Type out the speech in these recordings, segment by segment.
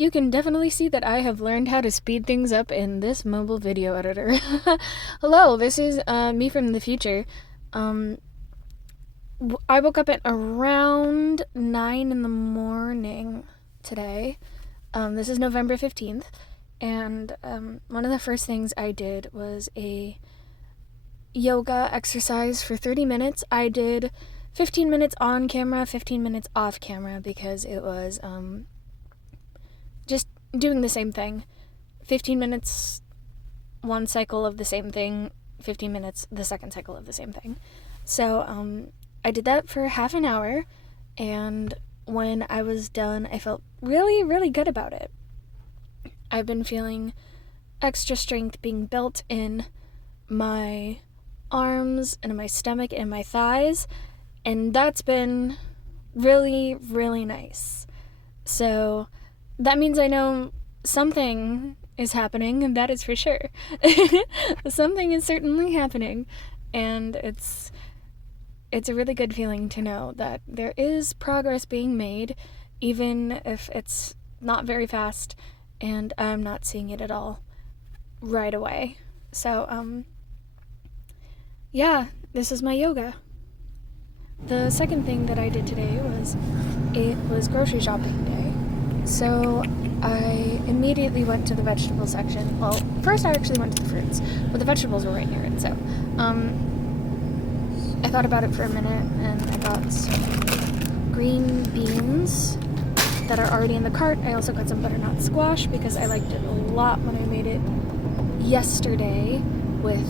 You can definitely see that I have learned how to speed things up in this mobile video editor. Hello, this is me from the future. I woke up at around 9 in the morning today. This is November 15th, and one of the first things I did was a yoga exercise for 30 minutes. I did 15 minutes on camera, 15 minutes off camera, because it was just doing the same thing. 15 minutes, one cycle of the same thing, 15 minutes, the second cycle of the same thing. So I did that for half an hour, and when I was done, I felt really, really good about it. I've been feeling extra strength being built in my arms and in my stomach and my thighs, and that's been really, really nice. So that means I know something is happening, and that is for sure. Something is certainly happening, and it's a really good feeling to know that there is progress being made, even if it's not very fast, and I'm not seeing it at all right away. So, yeah, this is my yoga. The second thing that I did today was, it was grocery shopping day. So I immediately went to the vegetable section. Well, first I actually went to the fruits, but the vegetables were right near it. So I thought about it for a minute, and I got some green beans that are already in the cart. I also got some butternut squash because I liked it a lot when I made it yesterday with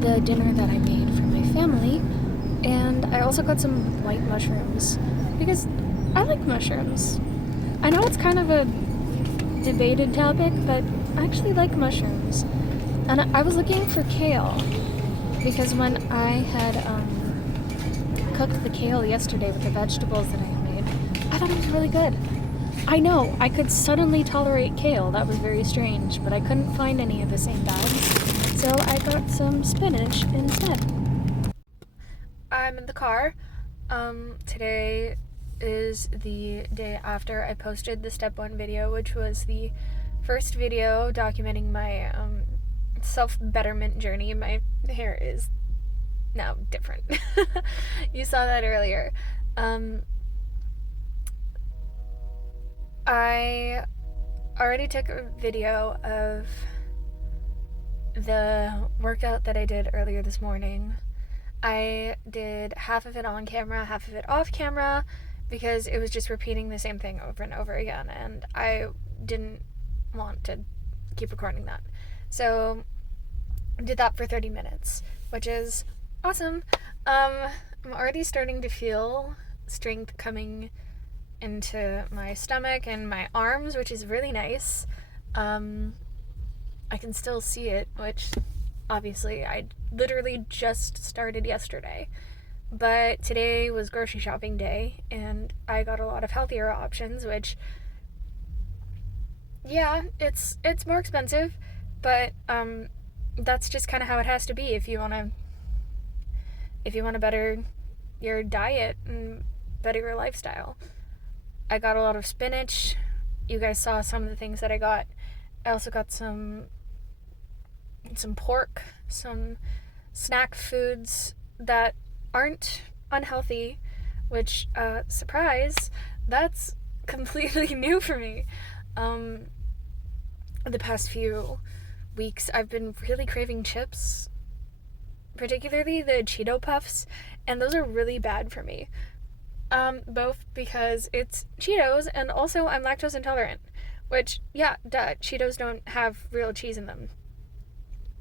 the dinner that I made for my family. And I also got some white mushrooms because I like mushrooms. I know it's kind of a debated topic, but I actually like mushrooms. And I was looking for kale because when I had cooked the kale yesterday with the vegetables that I had made, I thought it was really good. I know, I could suddenly tolerate kale. That was very strange, but I couldn't find any of the same bags, so I got some spinach instead. I'm in the car. Today is the day after I posted the step 1 video, which was the first video documenting my self-betterment journey. My hair is now different. You saw that earlier. I already took a video of the workout that I did earlier this morning. I did half of it on camera, half of it off camera, because it was just repeating the same thing over and over again, and I didn't want to keep recording that. So I did that for 30 minutes, which is awesome. I'm already starting to feel strength coming into my stomach and my arms, which is really nice. I can still see it, which obviously I literally just started yesterday. But today was grocery shopping day, and I got a lot of healthier options, which, yeah, it's more expensive, but that's just kind of how it has to be if you want to better your diet and better your lifestyle. I got a lot of spinach. You guys saw some of the things that I got. I also got some pork, some snack foods that aren't unhealthy, which, surprise, that's completely new for me. The past few weeks, I've been really craving chips, particularly the Cheeto Puffs, and those are really bad for me. Both because it's Cheetos, and also I'm lactose intolerant, which, yeah, duh, Cheetos don't have real cheese in them.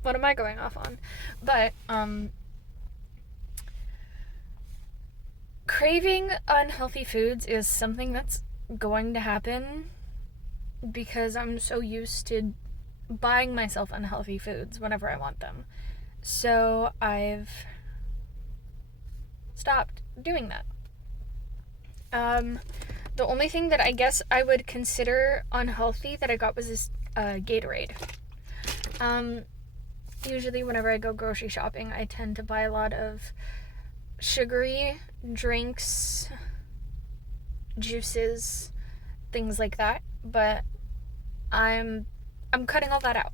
What am I going off on? But, craving unhealthy foods is something that's going to happen because I'm so used to buying myself unhealthy foods whenever I want them. So I've stopped doing that. The only thing that I guess I would consider unhealthy that I got was this Gatorade. Usually whenever I go grocery shopping, I tend to buy a lot of sugary drinks, juices, things like that, but I'm cutting all that out.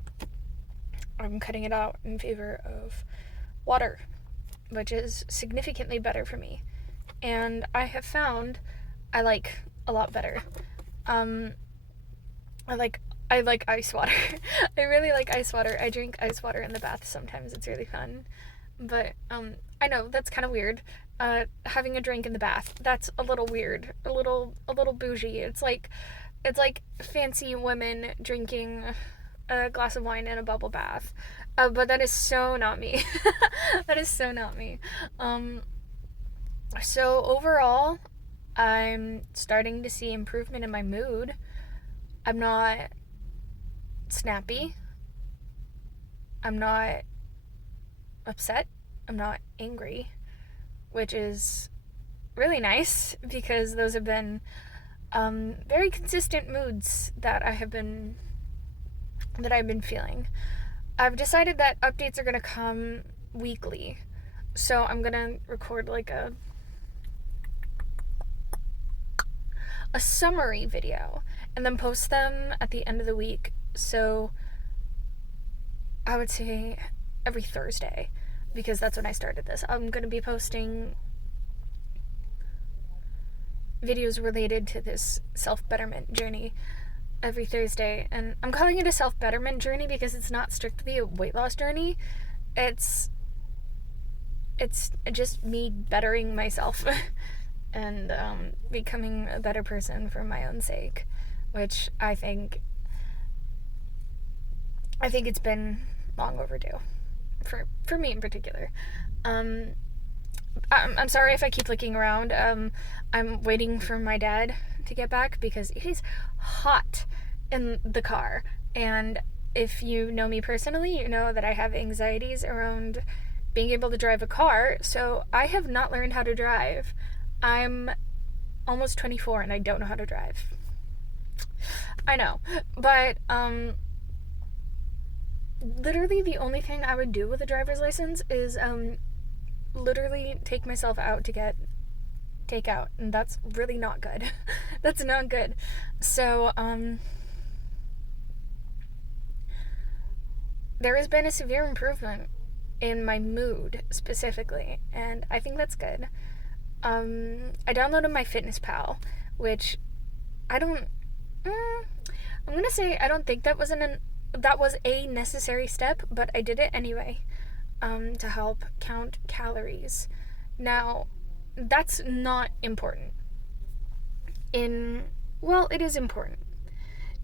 I'm cutting it out in favor of water, which is significantly better for me. And I have found I like a lot better. I like ice water. I really like ice water. I drink ice water in the bath sometimes. It's really fun. But I know that's kind of weird. Having a drink in the bath, that's a little weird. A little bougie. It's like fancy women drinking a glass of wine in a bubble bath. But that is so not me. That is so not me. So overall, I'm starting to see improvement in my mood. I'm not snappy. I'm not upset. I'm not angry, which is really nice because those have been very consistent moods that I've been feeling. I've decided that updates are gonna come weekly, so I'm gonna record like a summary video and then post them at the end of the week. So I would say every Thursday, because that's when I started this. I'm going to be posting videos related to this self-betterment journey every Thursday. And I'm calling it a self-betterment journey because it's not strictly a weight loss journey. It's just me bettering myself and becoming a better person for my own sake, which I think it's been long overdue for me in particular. I'm sorry if I keep looking around. I'm waiting for my dad to get back because it is hot in the car, and if you know me personally, you know that I have anxieties around being able to drive a car, so I have not learned how to drive. I'm almost 24 and I don't know how to drive. I know, but literally the only thing I would do with a driver's license is literally take myself out to get takeout, and that's really not good. That's not good. So there has been a severe improvement in my mood specifically, and I think that's good. I downloaded my Fitness Pal, which I'm gonna say I don't think that was a necessary step, but I did it anyway, to help count calories. Now, that's not important. It is important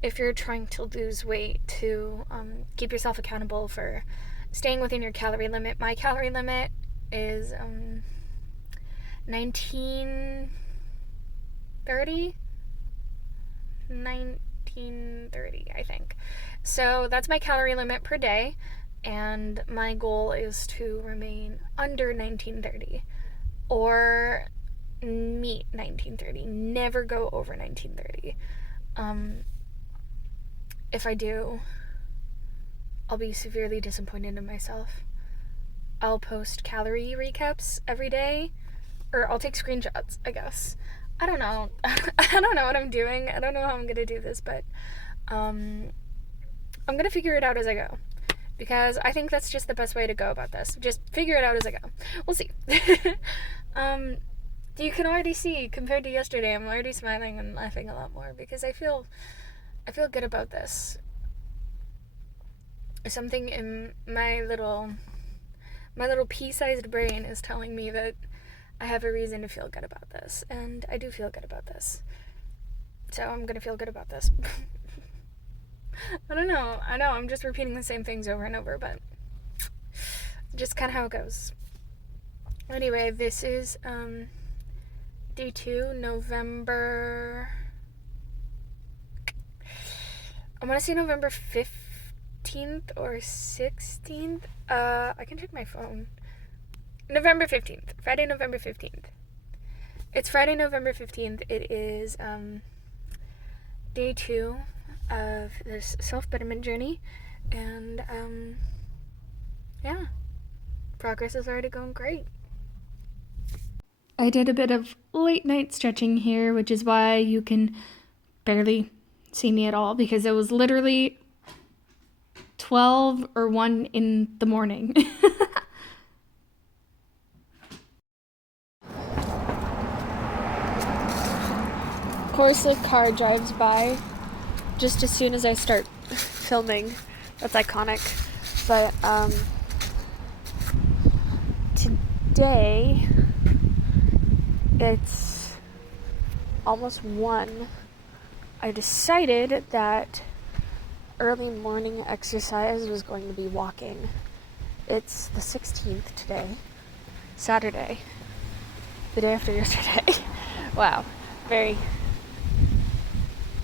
if you're trying to lose weight to keep yourself accountable for staying within your calorie limit. My calorie limit is 1930, I think. So that's my calorie limit per day, and my goal is to remain under 1930 or meet 1930. Never go over 1930. If I do, I'll be severely disappointed in myself. I'll post calorie recaps every day, or I'll take screenshots, I guess. I don't know. I don't know what I'm doing. I don't know how I'm gonna do this, but I'm gonna figure it out as I go, because I think that's just the best way to go about this. Just figure it out as I go. We'll see. You can already see, compared to yesterday, I'm already smiling and laughing a lot more because I feel good about this. Something in my little pea-sized brain is telling me that I have a reason to feel good about this, and I do feel good about this. So I'm gonna feel good about this. I don't know. I know I'm just repeating the same things over and over, but just kind of how it goes. Anyway, this is day 2, November. I want to say November 15th or 16th. I can check my phone. November 15th. Friday, November 15th. It's Friday, November 15th. It is day 2 of this self-betterment journey, and yeah, progress is already going great. I did a bit of late night stretching here, which is why you can barely see me at all because it was literally 12 or 1 in the morning. Of course, the car drives by just as soon as I start filming. That's iconic. But today it's almost 1. I decided that early morning exercise was going to be walking. It's the 16th today, Saturday, the day after yesterday. Wow, very,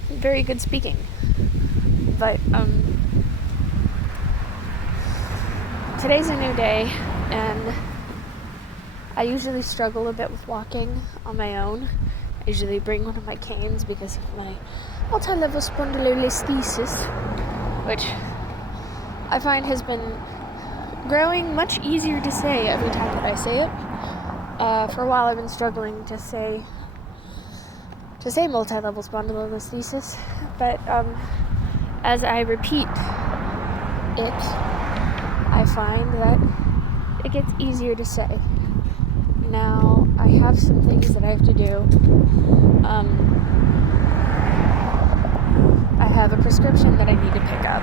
very good speaking. But today's a new day, and I usually struggle a bit with walking on my own. I usually bring one of my canes because of my multi-level spondylolisthesis, which I find has been growing much easier to say every time that I say it. For a while I've been struggling to say multi-level spondylolisthesis, but as I repeat it, I find that it gets easier to say. Now, I have some things that I have to do. I have a prescription that I need to pick up,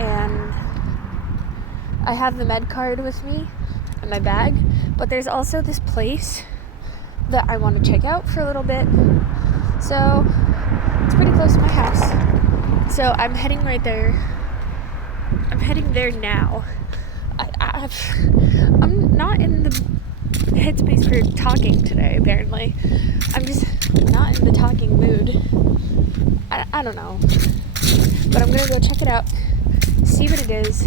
and I have the med card with me in my bag, but there's also this place that I want to check out for a little bit, so it's pretty close to my house, so I'm heading right there. I'm heading there now. I'm not in the headspace for talking today, apparently. I'm just not in the talking mood. I don't know. But I'm gonna go check it out, see what it is.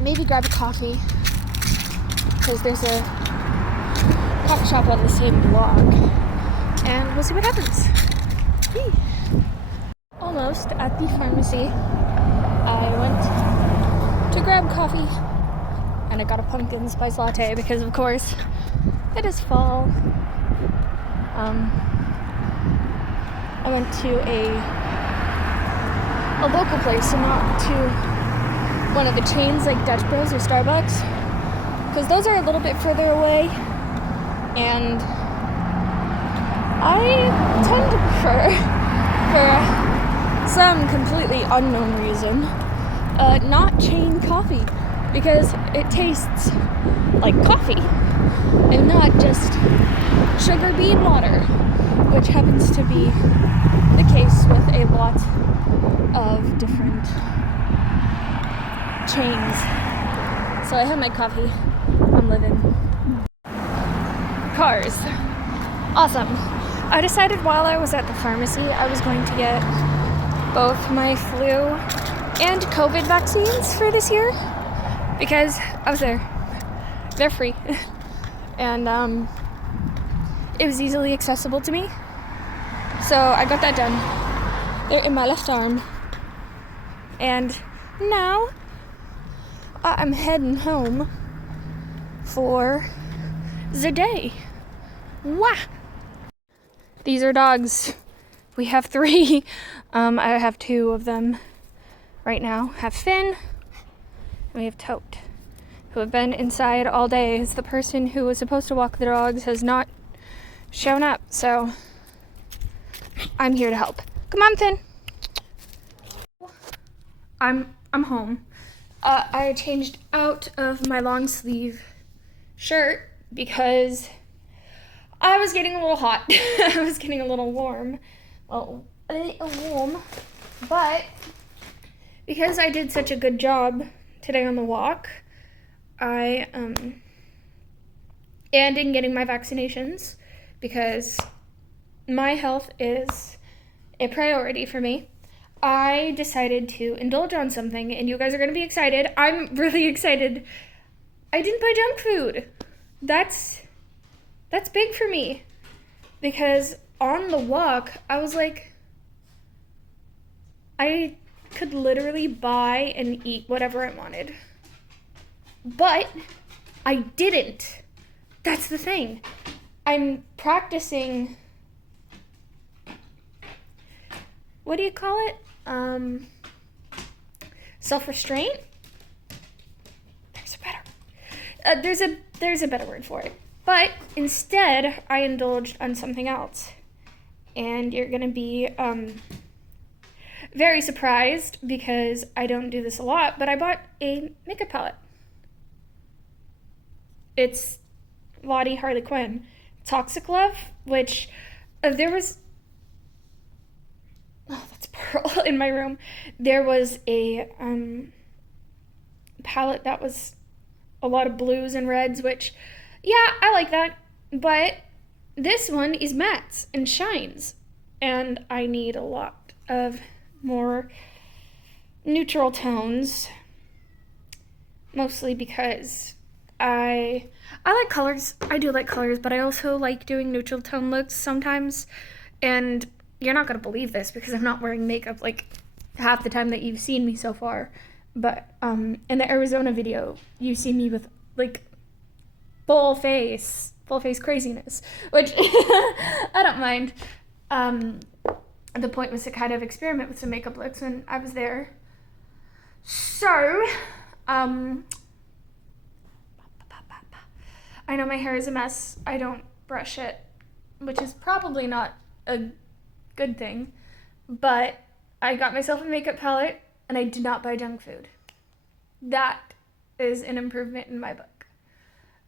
Maybe grab a coffee, because there's a coffee shop on the same block. And we'll see what happens. Yay. Almost at the pharmacy. I went to grab coffee, and I got a pumpkin spice latte because, of course, it is fall. I went to a local place and not to one of the chains like Dutch Bros or Starbucks, because those are a little bit further away, and I tend to prefer, for some completely unknown reason, not chain coffee, because it tastes like coffee and not just sugar bean water, which happens to be the case with a lot of different chains. So I have my coffee. I'm living. Cars. Awesome. I decided while I was at the pharmacy I was going to get both my flu and COVID vaccines for this year, because I was there. They're free. And it was easily accessible to me. So I got that done. They're in my left arm. And now I'm heading home for the day. Wah! These are dogs. We have 3. I have 2 of them right now. Have Finn, and we have Tote, who have been inside all day. As the person who was supposed to walk the dogs has not shown up, so I'm here to help. Come on, Finn. I'm home. I changed out of my long sleeve shirt because I was getting a little hot. I was getting a little warm. Well, a little warm. But because I did such a good job today on the walk, and in getting my vaccinations, because my health is a priority for me, I decided to indulge on something, and you guys are going to be excited. I'm really excited. I didn't buy junk food. That's big for me, because on the walk, I was like, I could literally buy and eat whatever I wanted. But I didn't. That's the thing. I'm practicing what do you call it? Self-restraint? There's a better word for it. But instead, I indulged on something else. And you're gonna be very surprised because I don't do this a lot, but I bought a makeup palette. It's Lottie Harley Quinn Toxic Love, which there was... Oh, that's Pearl in my room. There was a palette that was a lot of blues and reds, which, yeah, I like that. But this one is mattes and shines, and I need a lot of more neutral tones, mostly because I like colors. I do like colors, but I also like doing neutral tone looks sometimes. And you're not gonna believe this because I'm not wearing makeup like half the time that you've seen me so far. But in the Arizona video, you see me with like full face craziness, which I don't mind. The point was to kind of experiment with some makeup looks when I was there. So, I know my hair is a mess. I don't brush it, which is probably not a good thing, but I got myself a makeup palette and I did not buy junk food. That is an improvement in my book.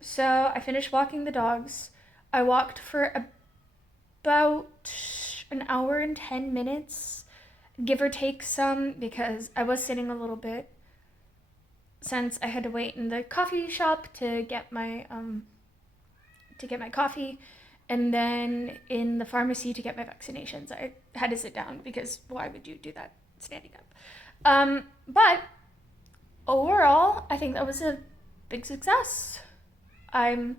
So I finished walking the dogs. I walked for about an hour and 10 minutes, give or take some, because I was sitting a little bit since I had to wait in the coffee shop to get my coffee, and then in the pharmacy to get my vaccinations. I had to sit down because why would you do that standing up? But overall, I think that was a big success. I'm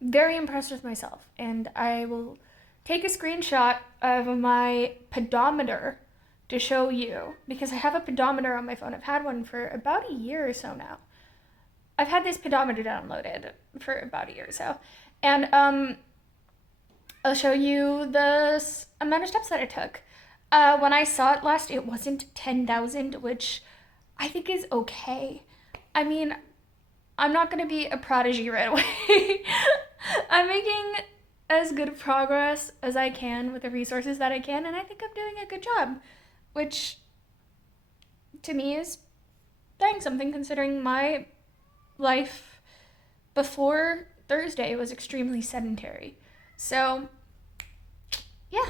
very impressed with myself, and I will take a screenshot of my pedometer to show you, because I have a pedometer on my phone. I've had one for about a year or so now. I've had this pedometer downloaded for about a year or so, and I'll show you the amount of steps that I took. When I saw it last, it wasn't 10,000, which I think is okay. I mean, I'm not gonna be a prodigy right away. I'm making as good progress as I can with the resources that I can, and I think I'm doing a good job, which to me is saying something, considering my life before Thursday was extremely sedentary. So, yeah.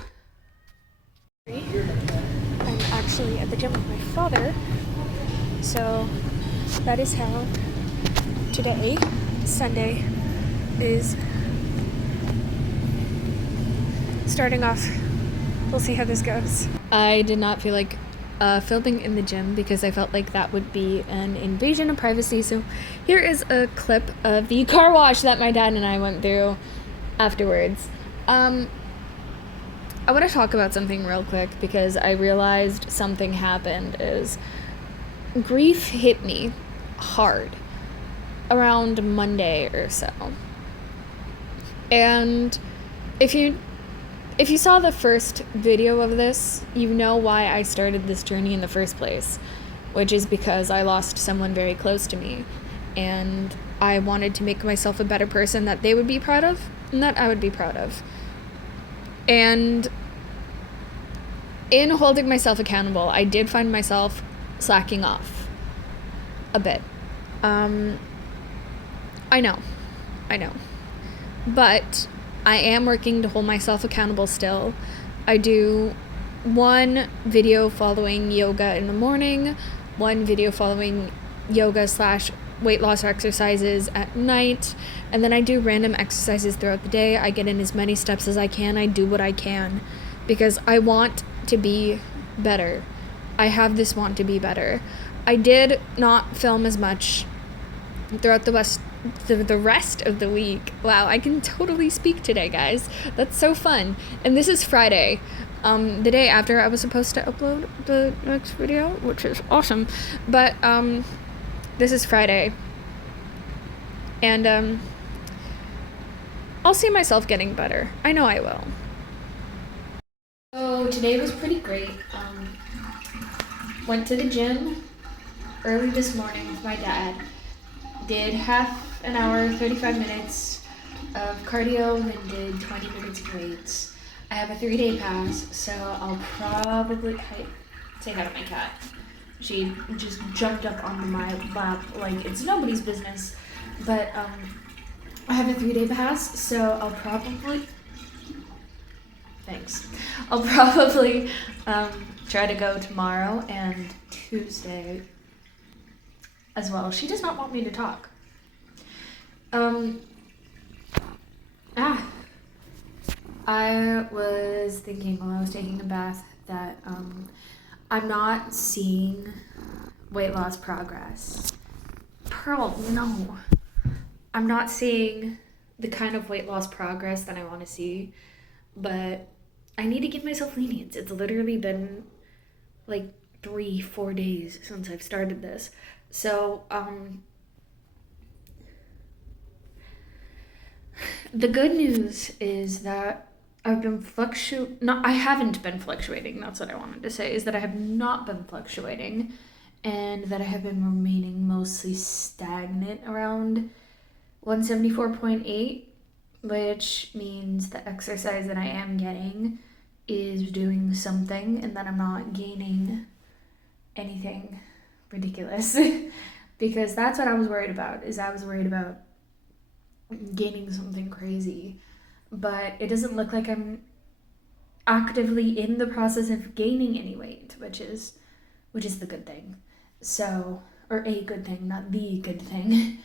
I'm actually at the gym with my father, so that is how today, Sunday, is starting off. We'll see how this goes. I did not feel like filming in the gym because I felt like that would be an invasion of privacy. So here is a clip of the car wash that my dad and I went through afterwards. I want to talk about something real quick because I realized something happened. Is grief hit me hard around Monday or so. And if you saw the first video of this, you know why I started this journey in the first place, which is because I lost someone very close to me, and I wanted to make myself a better person that they would be proud of and that I would be proud of. And in holding myself accountable, I did find myself slacking off a bit. I know. But I am working to hold myself accountable still. I do one video following yoga in the morning, one video following yoga / weight loss exercises at night, and then I do random exercises throughout the day. I get in as many steps as I can. I do what I can because I want to be better. I have this want to be better. I did not film as much throughout the rest of the week. Wow, I can totally speak today, guys. That's so fun. And this is Friday, the day after I was supposed to upload the next video, which is awesome. But this is Friday, and I'll see myself getting better. I know I will. So So today was pretty great. Went to the gym early this morning with my dad. Did half an hour, 35 minutes of cardio, then did 20 minutes of weights. I have a 3-day pass, so I'll probably say hi to my cat. She just jumped up onto my lap like it's nobody's business. But I have a 3-day pass, so I'll probably try to go tomorrow and Tuesday as well. She does not want me to talk. I was thinking while I was taking a bath that I'm not seeing weight loss progress. Pearl, no. I'm not seeing the kind of weight loss progress that I want to see, but I need to give myself lenience. It's literally been like 3-4 days since I've started this. So, the good news is that I haven't been fluctuating, that's what I wanted to say, is that I have not been fluctuating, and that I have been remaining mostly stagnant around 174.8, which means the exercise that I am getting is doing something, and that I'm not gaining anything ridiculous. Because that's what I was worried about, gaining something crazy. But it doesn't look like I'm actively in the process of gaining any weight, which is the good thing. So, or a good thing, not the good thing.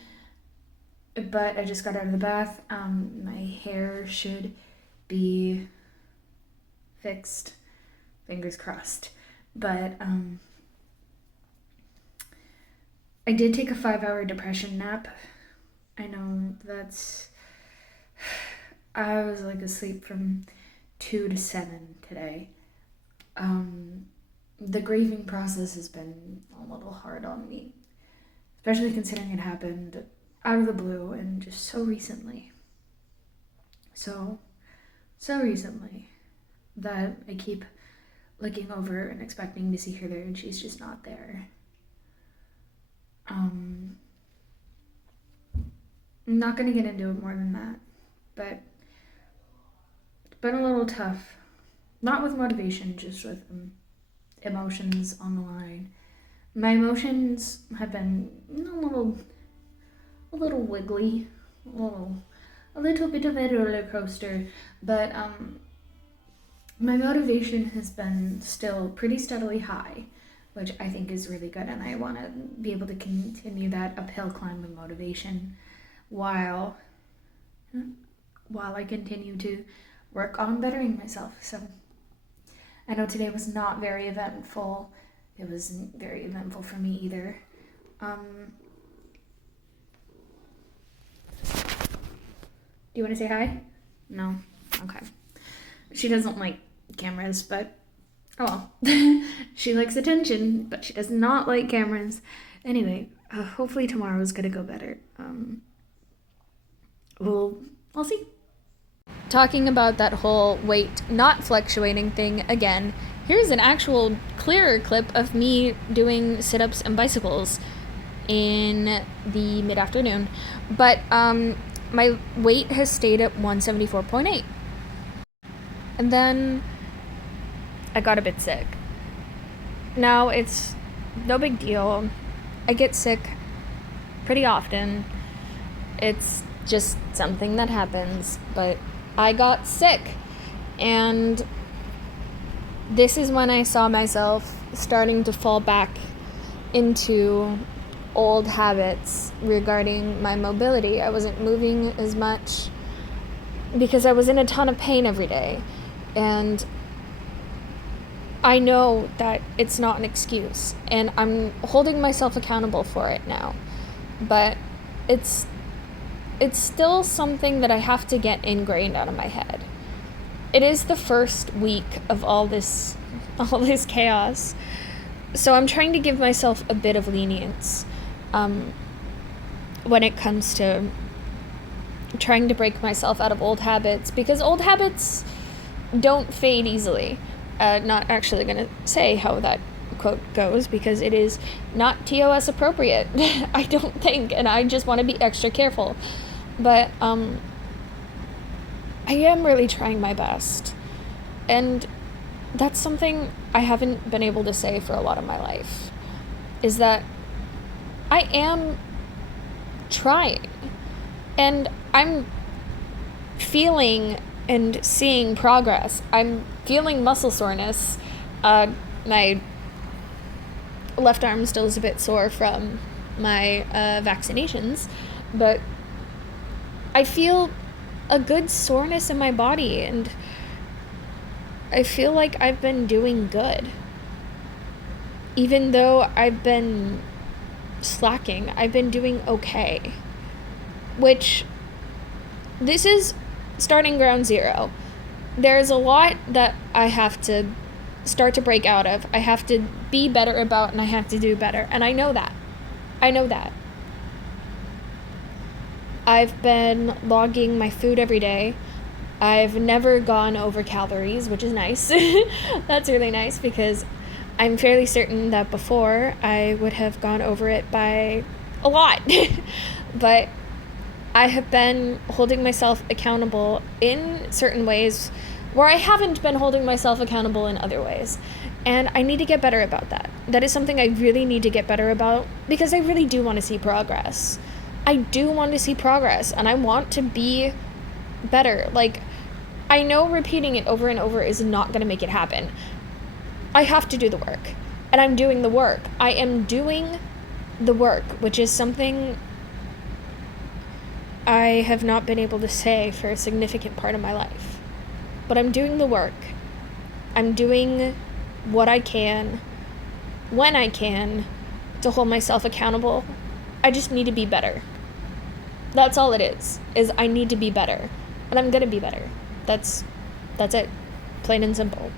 But I just got out of the bath. My hair should be fixed. Fingers crossed. But I did take a 5-hour depression nap. I know I was like asleep from 2 to 7 today. The grieving process has been a little hard on me, especially considering it happened out of the blue and just so recently. So recently that I keep looking over and expecting to see her there, and she's just not there. I'm not going to get into it more than that, but it's been a little tough. Not with motivation, just with emotions on the line. My emotions have been a little wiggly, a little bit of a roller coaster, but my motivation has been still pretty steadily high, which I think is really good, and I want to be able to continue that uphill climb of motivation while I continue to work on bettering myself. So I know today was not very eventful. It wasn't very eventful for me either. Do you want to say hi? No? Okay. She doesn't like cameras, but oh well. She likes attention, but she does not like cameras. Anyway, hopefully tomorrow is gonna go better. I'll see. Talking about that whole weight not fluctuating thing again, here's an actual clearer clip of me doing sit-ups and bicycles in the mid-afternoon. But my weight has stayed at 174.8. And then I got a bit sick. Now, it's no big deal. I get sick pretty often. It's just something that happens, but I got sick, and this is when I saw myself starting to fall back into old habits regarding my mobility. I wasn't moving as much because I was in a ton of pain every day, and I know that it's not an excuse, and I'm holding myself accountable for it now, but it's still something that I have to get ingrained out of my head. It is the first week of all this chaos, so I'm trying to give myself a bit of lenience when it comes to trying to break myself out of old habits, because old habits don't fade easily. Not actually going to say how that quote goes because it is not TOS appropriate, I don't think, and I just want to be extra careful. But I am really trying my best. And that's something I haven't been able to say for a lot of my life, is that I am trying. And I'm feeling and seeing progress. I'm feeling muscle soreness. My left arm still is a bit sore from my vaccinations, but I feel a good soreness in my body, and I feel like I've been doing good. Even though I've been slacking, I've been doing okay. Which, this is starting ground zero. There's a lot that I have to start to break out of. I have to be better about, and I have to do better. And I know that. I've been logging my food every day. I've never gone over calories, which is nice. That's really nice because I'm fairly certain that before I would have gone over it by a lot. But I have been holding myself accountable in certain ways where I haven't been holding myself accountable in other ways. And I need to get better about that. That is something I really need to get better about because I really do want to see progress. I do want to see progress, and I want to be better. Like, I know repeating it over and over is not going to make it happen. I have to do the work, and I'm doing the work. I am doing the work, which is something I have not been able to say for a significant part of my life. But I'm doing the work. I'm doing what I can, when I can, to hold myself accountable. I just need to be better. That's all it is I need to be better. And I'm gonna be better. That's it. Plain and simple.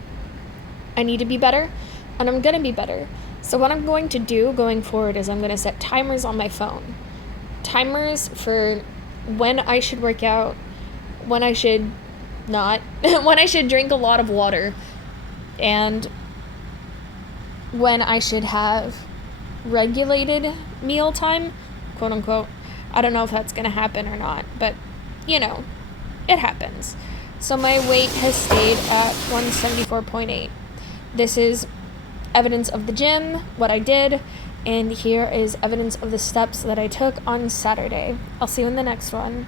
I need to be better, and I'm gonna be better. So what I'm going to do going forward is I'm gonna set timers on my phone. Timers for when I should work out, when I should not, when I should drink a lot of water, and when I should have regulated meal time, quote unquote. I don't know if that's going to happen or not, but, you know, it happens. So my weight has stayed at 174.8. This is evidence of the gym, what I did, and here is evidence of the steps that I took on Saturday. I'll see you in the next one.